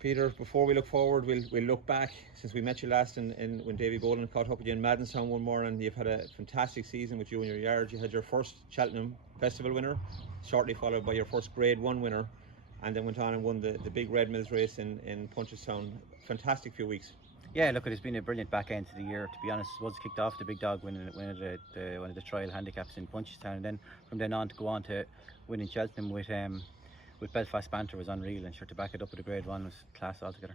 Peter, before we look forward, we'll look back. Since we met you last in when Davy Boland caught up with you in Maddenstown one morning, you've had a fantastic season with you and your yard. You had your first Cheltenham Festival winner, shortly followed by your first Grade 1 winner, and then went on and won the big Red Mills race in Punchestown. Fantastic few weeks. Yeah, look, it's been a brilliant back end to the year. To be honest, was kicked off the big dog winning one of the trial handicaps in Punchestown, and then from then on to go on to winning Cheltenham with Belfast Banter was unreal, and sure to back it up with a Grade 1 was class altogether.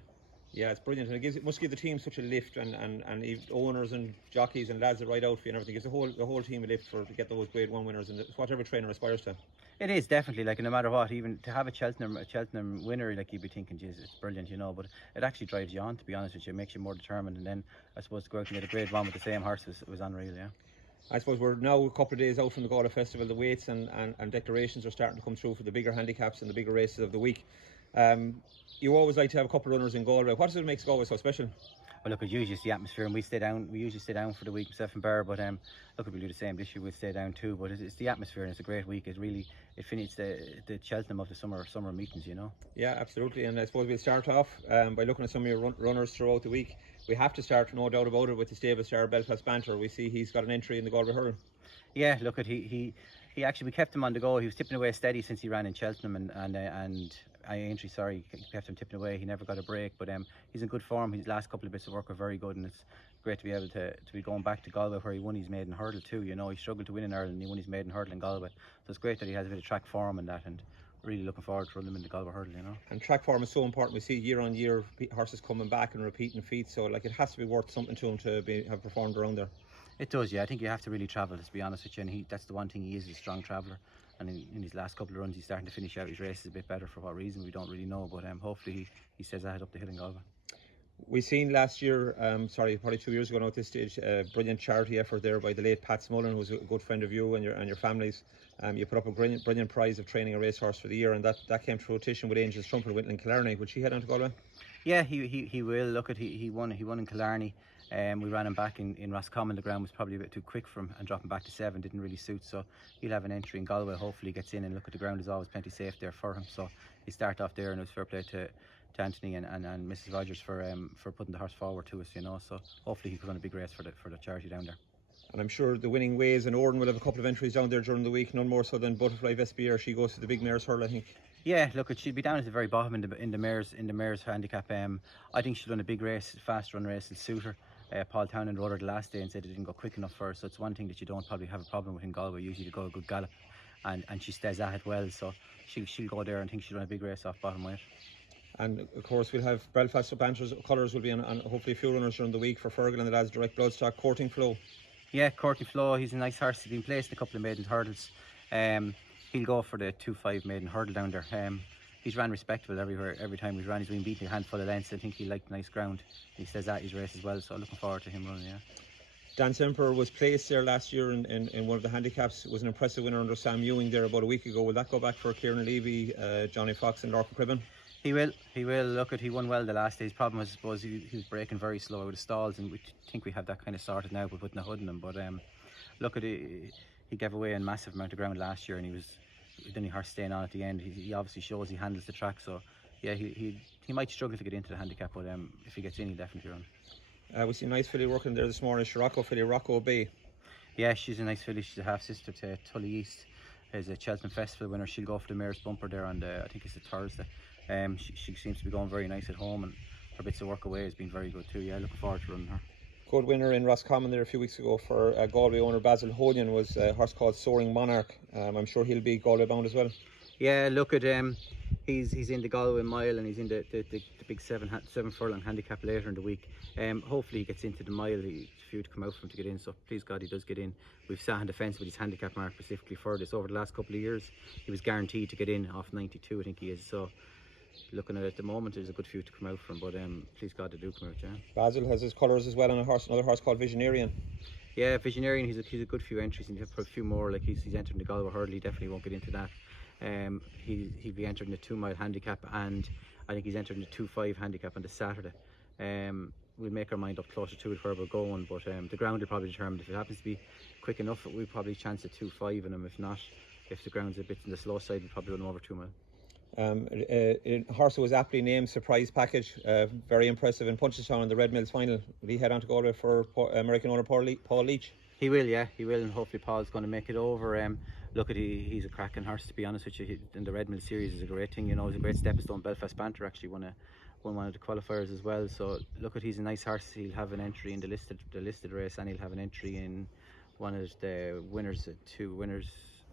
Yeah, it's brilliant, and it must give the team such a lift, and even owners and jockeys and lads that ride out for you and everything. Gives the whole team a lift to get those Grade 1 winners, and it's what every trainer aspires to. It is definitely, like, no matter what, even to have a Cheltenham winner, like, you'd be thinking, geez, it's brilliant, you know. But it actually drives you on, to be honest with you. It makes you more determined, and then I suppose to go out and get a Grade 1 with the same horse was unreal, yeah. I suppose we're now a couple of days out from the Galway Festival. The weights and declarations are starting to come through for the bigger handicaps and the bigger races of the week. You always like to have a couple of runners in Galway. What is it that makes Galway so special? Well, look, it's usually the atmosphere, and we usually stay down for the week, myself and Bear, but look, we'll do the same this year, we'll stay down too, but it's the atmosphere, and it's a great week. It finishes the Cheltenham of the summer meetings, you know. Yeah, absolutely, and I suppose we'll start off by looking at some of your runners throughout the week. We have to start, no doubt about it, with the stable star Belfast Banter. We see he's got an entry in the Galway Hurl. Yeah, look, he actually, we kept him on the go. He was tipping away steady since he ran in Cheltenham, and kept him tipping away. He never got a break, but he's in good form. His last couple of bits of work are very good, and it's great to be able to be going back to Galway, where he won his maiden hurdle too. You know, he struggled to win in Ireland, and he won his maiden hurdle in Galway. So it's great that he has a bit of track form and that, and really looking forward to running him in the Galway hurdle, you know. And track form is so important. We see year on year horses coming back and repeating feats, so like it has to be worth something to him to have performed around there. It does, yeah. I think you have to really travel, to be honest with you, and that's the one thing he is a strong traveller. And in his last couple of runs, he's starting to finish out his races a bit better. For what reason, we don't really know, but hopefully he stays ahead up the hill in Galway. We seen last year, probably 2 years ago now at this stage, a brilliant charity effort there by the late Pat Smullen, who's a good friend of you and your family's. You put up a brilliant prize of training a racehorse for the year, and that came to fruition with Angel's Trumpet winning in Clarinet. Will she head on to Galway? Yeah, he will. Look, he won in Killarney. We ran him back in Roscommon. The ground was probably a bit too quick for him, and dropping back to 7 didn't really suit. So he'll have an entry in Galway. Hopefully he gets in, and look, at the ground is always plenty safe there for him. So he start off there, and it was fair play to Anthony and Mrs. Rogers for putting the horse forward to us, you know. So hopefully he could run a big race for the charity down there. And I'm sure the winning ways, and Orden will have a couple of entries down there during the week, none more so than Butterflysphere. She goes to the big mare's hurl, I think. Yeah, look, she'll be down at the very bottom in the mare's handicap. I think she'll run a big race, fast run race. It'll suit her. Paul Townend rode her the last day and said it didn't go quick enough for her. So it's one thing that you don't probably have a problem with in Galway. Usually to go a good gallop, and she stays at it well. So she'll go there and think she'll run a big race off bottom weight. And of course we'll have Belfast Banter's colours will be on hopefully a few runners during the week for Fergal and the lads direct bloodstock. Corky Flaw. Yeah, Corky Flaw, he's a nice horse. He's been placed in a couple of maiden hurdles. He'll go for the 2-5 maiden hurdle down there. He's ran respectable every time he's ran. He's been beating a handful of lengths. I think he liked nice ground. He says that his race as well, so looking forward to him running, yeah. Dan Semper was placed there last year in one of the handicaps. Was an impressive winner under Sam Ewing there about a week ago. Will that go back for Kieran Levy, Johnny Fox and Lorcan Cribben? He will. Look, he won well the last day. His problem was, I suppose, he was breaking very slow with the stalls, and we think we have that kind of sorted now by putting a hood in him. But look, he gave away a massive amount of ground last year, and he was the only horse staying on at the end. He obviously shows he handles the track, so yeah, he might struggle to get into the handicap, but if he gets in, he'll definitely run. We see a nice filly working there this morning, Shirocco filly, Roccob. Yeah, she's a nice filly. She's a half sister to Tully East. Is a Cheltenham Festival winner. She'll go for the mare's bumper there on I think it's a Thursday. She seems to be going very nice at home, and her bits of work away has been very good too. Yeah, looking forward to running her. Good winner in Roscommon there a few weeks ago for Galway owner Basil Hogan was a horse called Soaring Monarch. I'm sure he'll be Galway bound as well. Yeah, look at he's in the Galway mile, and he's in the big 7 furlong handicap later in the week. Hopefully he gets into the mile. It's a few to come out for him to get in, so please God he does get in. We've sat on the fence with his handicap mark specifically for this over the last couple of years. He was guaranteed to get in off 92, I think he is. So looking at it at the moment, there's a good few to come out from, but please God they do come out, yeah. Basil has his colours as well on another horse called Visionarian. Yeah, Visionarian, he's a good few entries, and he'll put a few more. Like he's entered in the Galway hurdle. He definitely won't get into that. He'll be entered in the 2 mile handicap, and I think he's entered in the 2-5 handicap on the Saturday. We'll make our mind up closer to it where we're going, but the ground will probably determine. If it happens to be quick enough, we'll probably chance a 2-5 in him. If not, if the ground's a bit on the slow side, we'll probably run him over 2 mile. Horse was aptly named Surprise Package, very impressive in Punchestown in the Red Mills final. Will he head on to Galway for American owner Paul Leach? He will, yeah, he will, and hopefully Paul's going to make it over. Look at he's a cracking horse, to be honest with you. In the Red Mill series is a great thing, you know. It's a great stepping stone. Belfast Banter actually won one of the qualifiers as well. So look at, he's a nice horse. He'll have an entry in the listed race, and he'll have an entry in one of the winners,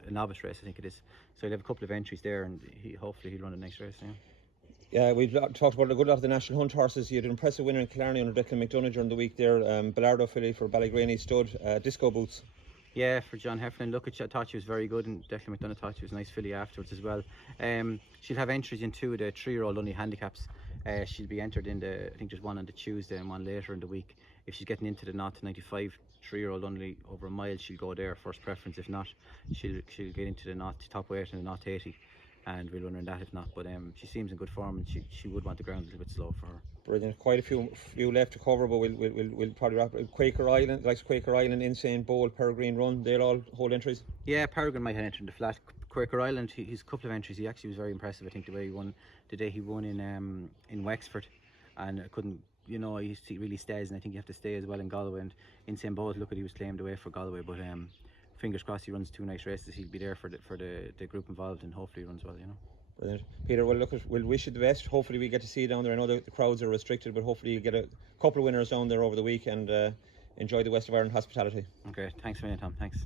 a novice race, I think it is. So he'll have a couple of entries there, and hopefully he'll run a nice race. Yeah, we've talked about a good lot of the national hunt horses. You had an impressive winner in Clarinet under Declan McDonough during the week there. Ballardo filly for Ballerini stud, Disco Boots. Yeah, for John Heflin. Look, I thought she was very good, and Declan McDonough thought she was a nice filly afterwards as well. She'll have entries in two of the 3-year-old only handicaps. She'll be entered in I think there's one on the Tuesday and one later in the week. If she's getting into the 0 to 95 3-year-old only over a mile, she'll go there first preference. If not, she'll get into the top weight and the 0 to 80. And we'll run her in that if not. But she seems in good form, and she would want the ground a little bit slow for her. Brilliant. Quite a few left to cover, but we'll probably wrap it. Quaker Island, Insane Bowl, Peregrine Run, they'll all hold entries. Yeah, Peregrine might have entered in the flat. Quaker Island, he's a couple of entries. He actually was very impressive. I think the way he won the day he won in Wexford, and I couldn't. You know, he really stays, and I think you have to stay as well in Galway. And Insane Bowl, look at, he was claimed away for Galway, but fingers crossed he runs 2 nice races. He'll be there for the group involved, and hopefully he runs well, you know. Brilliant. Peter, well, look, we'll wish you the best. Hopefully we get to see you down there. I know the crowds are restricted, but hopefully you get a couple of winners down there over the week, and enjoy the West of Ireland hospitality. Okay, thanks a million, Tom. Thanks.